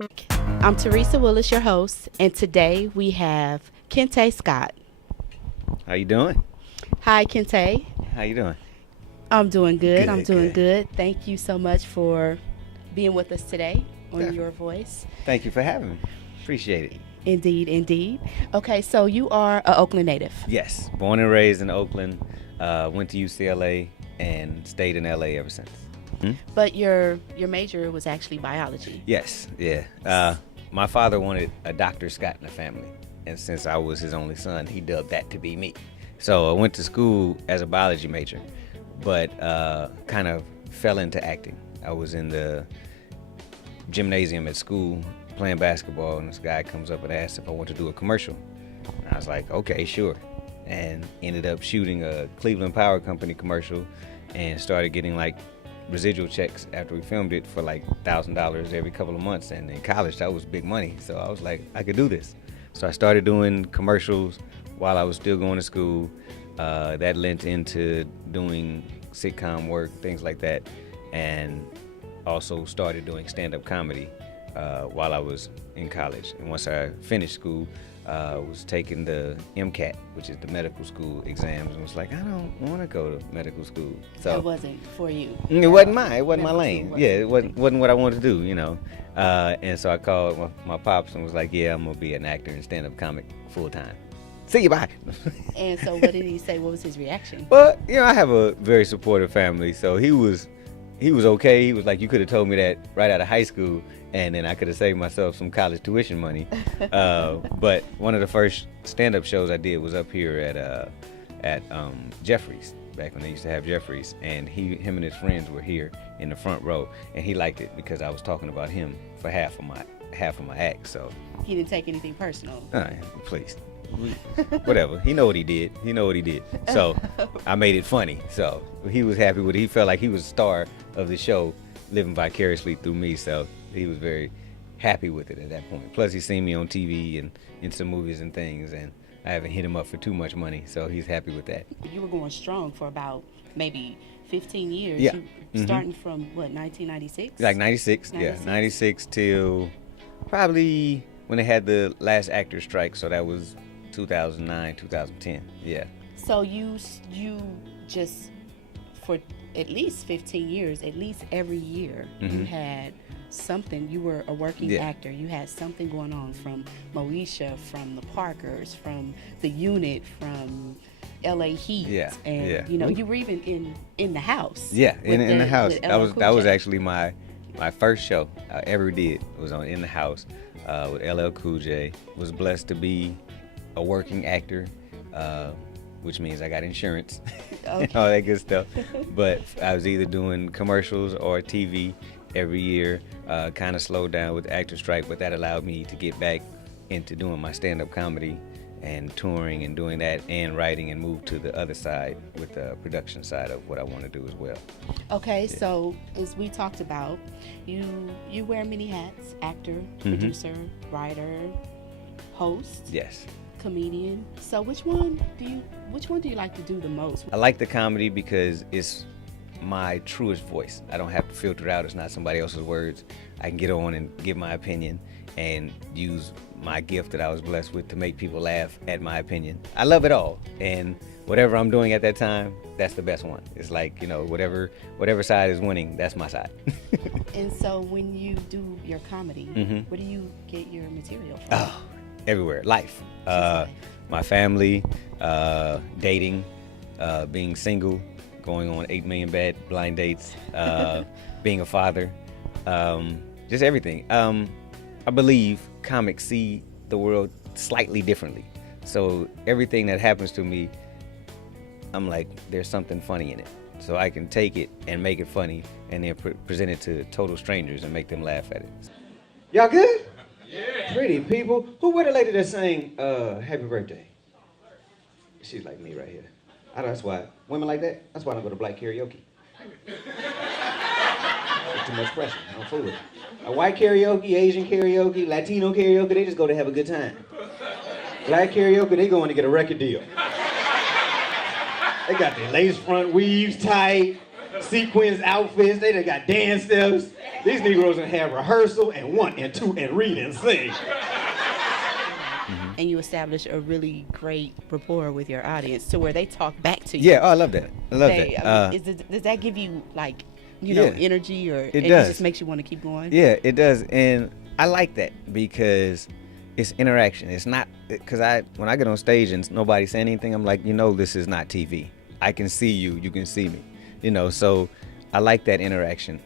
I'm Teresa Willis, your host, and today we have Kente Scott. How you doing? Hi, Kente. How you doing? I'm doing good. I'm Good, doing good. good. Thank you so much for being with us today on Definitely. Your Voice. Thank you for having me. Appreciate it. Indeed, indeed. Okay, so you are a Oakland native. Yes, born and raised in Oakland. Went to UCLA and stayed in LA ever since. But your major was actually biology. Yes, yeah. My father wanted a Dr. Scott in the family, and since I was his only son, he dubbed that to be me. So I went to school as a biology major, but kind of fell into acting. I was in the gymnasium at school playing basketball, and this guy comes up and asks if I want to do a commercial. And I was like, okay, sure. And ended up shooting a Cleveland Power Company commercial and started getting like residual checks after we filmed it for like $1,000 every couple of months. And in college, that was big money. So I was like, I could do this. So I started doing commercials while I was still going to school. That lent into doing sitcom work, things like that. And also started doing stand-up comedy while I was in college. And once I finished school, was taking the MCAT, which is the medical school exams, and was like, I don't want to go to medical school. So That wasn't for you. it wasn't mine. It wasn't my Medical lane. school Yeah, it wasn't what I wanted to do, you know. And so I called my pops and was like, yeah, I'm gonna be an actor and stand-up comic full time. See you, bye. And so what did he say? What was his reaction? Well, you know, I have a very supportive family, so he was okay. He was like, you could have told me that right out of high school, and then I could have saved myself some college tuition money. But one of the first stand-up shows I did was up here at Jeffries, back when they used to have Jeffries, and him and his friends were here in the front row, and he liked it because I was talking about him for half of my act. So, He didn't take anything personal. all right, please. Whatever. He know what he did. So I made it funny. So he was happy with it. He felt like he was a star of the show, living vicariously through me. So he was very happy with it at that point. Plus, he's seen me on TV and in some movies and things, and I haven't hit him up for too much money. So he's happy with that. You were going strong for about maybe 15 years. Yeah. You starting from what, 1996? Like 96, yeah. 96 till probably when they had the last actor strike. So that was 2009, 2010. Yeah. So you just, for at least 15 years, at least every year, you had something. You were a working actor. You had something going on, from Moesha, from the Parkers, from the Unit, from LA Heat. Yeah, And yeah. you know, you were even in the house. Yeah, in the house. with That LL was Cool that was J. actually my first show I ever did. Was on In the House with LL Cool J. Was blessed to be a working actor, which means I got insurance and all that good stuff. But I was either doing commercials or TV every year. Kind of slowed down with the actor strike, but that allowed me to get back into doing my stand-up comedy and touring and doing that and writing, and move to the other side with the production side of what I want to do as well. Okay, so as we talked about, you wear many hats: actor, producer, writer, host, Yes. comedian. So which one do you like to do the most? I like the comedy because it's my truest voice. I don't have to filter it out. It's not somebody else's words. I can get on and give my opinion and use my gift that I was blessed with to make people laugh at my opinion. I love it all, and whatever I'm doing at that time, that's the best one. It's like, you know, whatever side is winning, that's my side. And so when you do your comedy, where do you get your material from? Oh, everywhere. Life. life. My family, dating, being single, going on 8 million bad blind dates, being a father, just everything. I believe comics see the world slightly differently. So everything that happens to me, I'm like, there's something funny in it. So I can take it and make it funny and then present it to total strangers and make them laugh at it. Y'all good? Yeah. Pretty people. Who were the lady that sang Happy Birthday? She's like me right here. I know, that's why. Women like that, that's why I don't go to black karaoke. There's too much pressure. I don't fool with it. A white karaoke, Asian karaoke, Latino karaoke, they just go to have a good time. Black karaoke, they going to get a record deal. They got their lace front weaves tight, sequins outfits. They done got dance steps. These Negroes done have rehearsal and 1 and 2 and read and sing. And you establish a really great rapport with your audience to where they talk back to you. Yeah, I love that. I love that. Does that give you like, you know, energy, or it does. Just makes you want to keep going? Yeah, it does, and I like that because it's interaction. It's not because when I get on stage and nobody say anything, I'm like, this is not TV. I can see you. You can see me. So I like that interaction.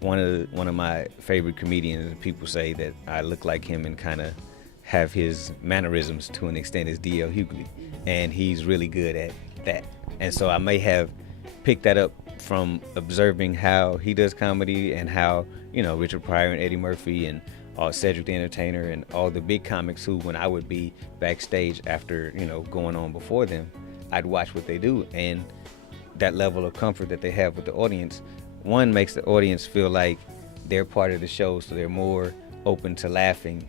One of my favorite comedians, people say that I look like him and kind of have his mannerisms to an extent, is D.L. Hughley, and he's really good at that. And so I may have picked that up from observing how he does comedy and how Richard Pryor and Eddie Murphy and Cedric the Entertainer and all the big comics who, when I would be backstage after going on before them, I'd watch what they do, and that level of comfort that they have with the audience, one, makes the audience feel like they're part of the show, so they're more open to laughing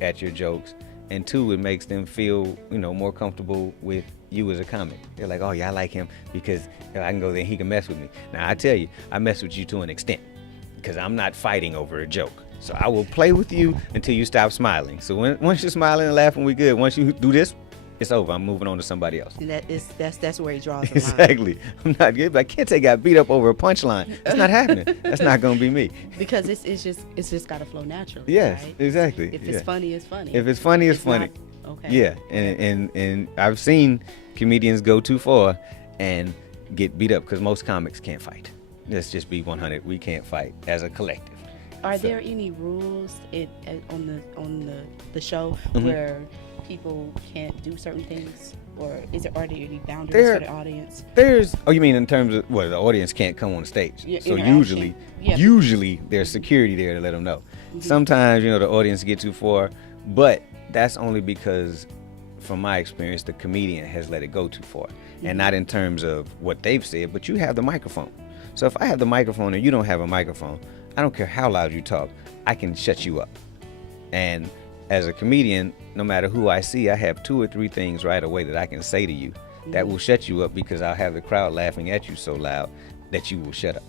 at your jokes, and two, it makes them feel more comfortable with you as a comic. They're like, oh yeah, I like him because I can go there and he can mess with me. Now I tell you, I mess with you to an extent because I'm not fighting over a joke, so I will play with you until you stop smiling. So once you're smiling and laughing, we good. Once you do this, it's over. I'm moving on to somebody else. And that's where he draws the line. Exactly. I'm not good. Like Kente got beat up over a punchline. It's not happening. That's not gonna be me. Because it's just gotta flow naturally. Yes, right? exactly. If it's funny, it's funny. If it's funny, it's funny. Not, okay. Yeah, and I've seen comedians go too far and get beat up because most comics can't fight. Let's just be 100. We can't fight as a collective. Are there any rules on the show where people can't do certain things, or are there any boundaries for the audience? You mean in terms of the audience can't come on stage? Yeah, so usually there's security there to let them know. Mm-hmm. Sometimes the audience get too far, but that's only because, from my experience, the comedian has let it go too far, and not in terms of what they've said, but you have the microphone. So if I have the microphone and you don't have a microphone, I don't care how loud you talk, I can shut you up. And as a comedian, no matter who I see, I have 2 or 3 things right away that I can say to you that will shut you up, because I'll have the crowd laughing at you so loud that you will shut up.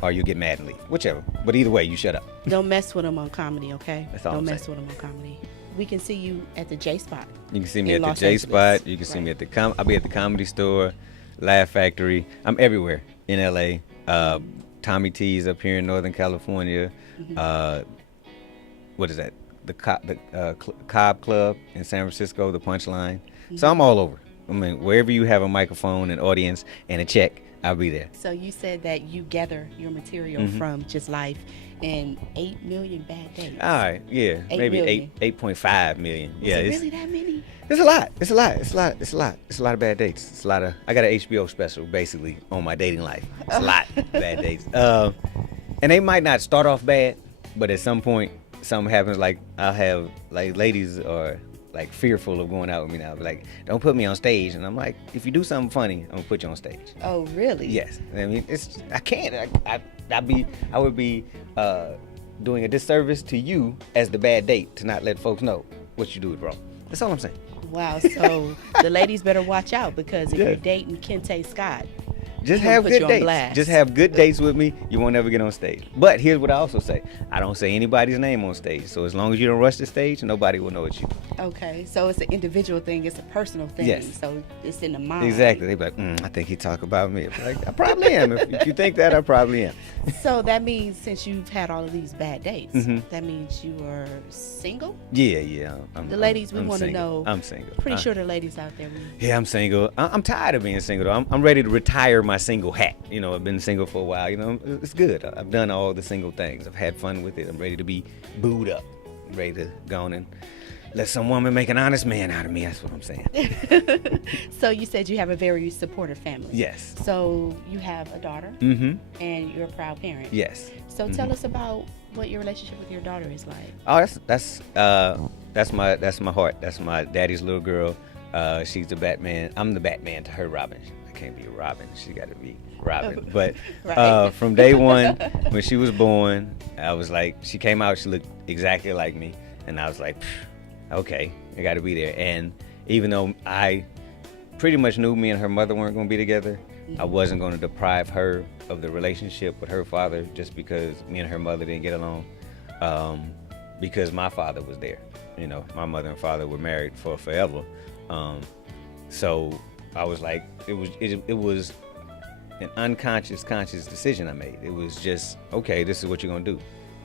Or you'll get mad and leave, whichever. But either way, you shut up. Don't mess with them on comedy, okay? That's all Don't I'm mess saying. with them on comedy. We can see you at the J Spot. You can see me at the Los J Angeles. Spot. You can see me at I'll be at the Comedy Store, Laugh Factory. I'm everywhere in LA. Tommy T's up here in Northern California. What is that? The Cobb Club in San Francisco, the Punchline. So I'm all over. I mean, wherever you have a microphone, an audience, and a check, I'll be there. So you said that you gather your material from just life in 8 million bad days. All right, yeah, 8 maybe million. 8.5 million. Yeah, Is it really that many? It's a lot. It's a lot of bad dates. It's a lot of. I got an HBO special basically on my dating life. It's a lot of bad dates. And they might not start off bad, but at some point something happens. Like I'll have ladies are like fearful of going out with me now. Like, don't put me on stage. And I'm like, if you do something funny, I'm gonna put you on stage. Oh, really? Yes. I mean, I can't. I would be doing a disservice to you as the bad date to not let folks know what you do is wrong. That's all I'm saying. Wow. So the ladies better watch out, because if you're dating Kente Scott, just have good dates. Just have good dates with me. You won't ever get on stage. But here's what I also say. I don't say anybody's name on stage. So as long as you don't rush the stage, nobody will know it's you. Okay. So it's an individual thing. It's a personal thing. Yes. So it's in the mind. Exactly. They be like, I think he talk about me. I'm like, I probably am. If you think that, I probably am. So that means, since you've had all of these bad dates, that means you are single? Yeah. The ladies, we I'm want to single. know. I'm single. Pretty sure the ladies out there. Yeah, I'm single. I'm tired of being single, though. I'm ready to retire my single hat. I've been single for a while. It's good. I've done all the single things. I've had fun with it. I'm ready to be booed up. I'm ready to go on and let some woman make an honest man out of me. That's what I'm saying. So you said you have a very supportive family. Yes. So you have a daughter. Mm-hmm. And you're a proud parent. Yes. So tell us about what your relationship with your daughter is like. Oh, that's my heart. That's my daddy's little girl. She's the Batman. I'm the Batman to her Robin. I can't be a Robin. She got to be Robin. But Right. from day one, when she was born, I was like, she came out, she looked exactly like me. And I was like, okay, I got to be there. And even though I pretty much knew me and her mother weren't going to be together, I wasn't going to deprive her of the relationship with her father just because me and her mother didn't get along, because my father was there. You know, my mother and father were married for forever. So I was like, it was an unconscious, conscious decision I made. It was just, okay, this is what you're going to do.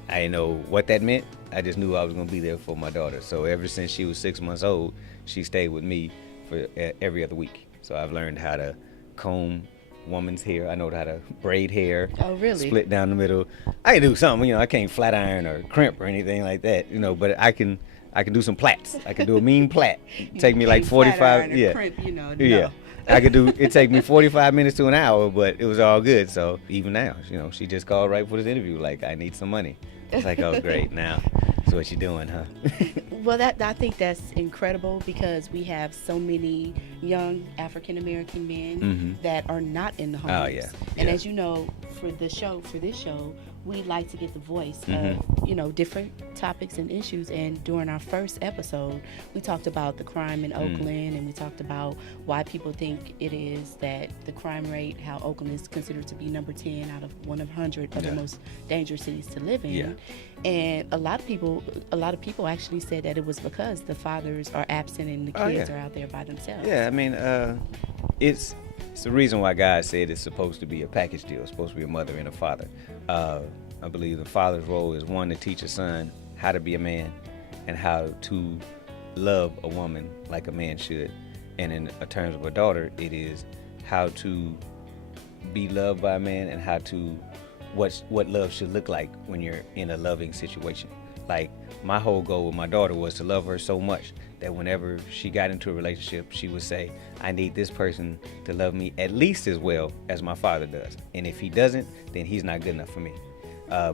I didn't know what that meant. I just knew I was going to be there for my daughter. So ever since she was 6 months old, she stayed with me for every other week. So I've learned how to comb woman's hair. I know how to braid hair. Oh, really? Split down the middle. I can do something, you know, I can't flat iron or crimp or anything like that, you know, but I can do some plaits. I can do a mean plait. Take me like 45. Yeah. Crimp, you know, no. Yeah. It take me 45 minutes to an hour, but it was all good. So even now, you know, she just called right for this interview, like, I need some money. It's like, oh, great, now that's what you're doing, huh? Well, I think that's incredible, because we have so many young African American men that are not in the homes. Oh, yeah. And Yeah. as you know, for this show, we like to get the voice of, you know, different topics and issues. And during our first episode, we talked about the crime in Oakland, and we talked about why people think it is that the crime rate, how Oakland is considered to be number 10 out of 100 of the most dangerous cities to live in. Yeah. And a lot of people actually said that it was because the fathers are absent and the kids are out there by themselves. Yeah, I mean, it's the reason why God said it's supposed to be a package deal. It's supposed to be a mother and a father. I believe the father's role is, one, to teach a son how to be a man and how to love a woman like a man should. And in terms of a daughter, it is how to be loved by a man and how to what love should look like when you're in a loving situation. Like, my whole goal with my daughter was to love her so much that whenever she got into a relationship, she would say, I need this person to love me at least as well as my father does. And if he doesn't, then he's not good enough for me.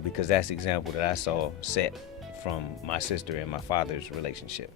Because that's the example that I saw set from my sister and my father's relationship.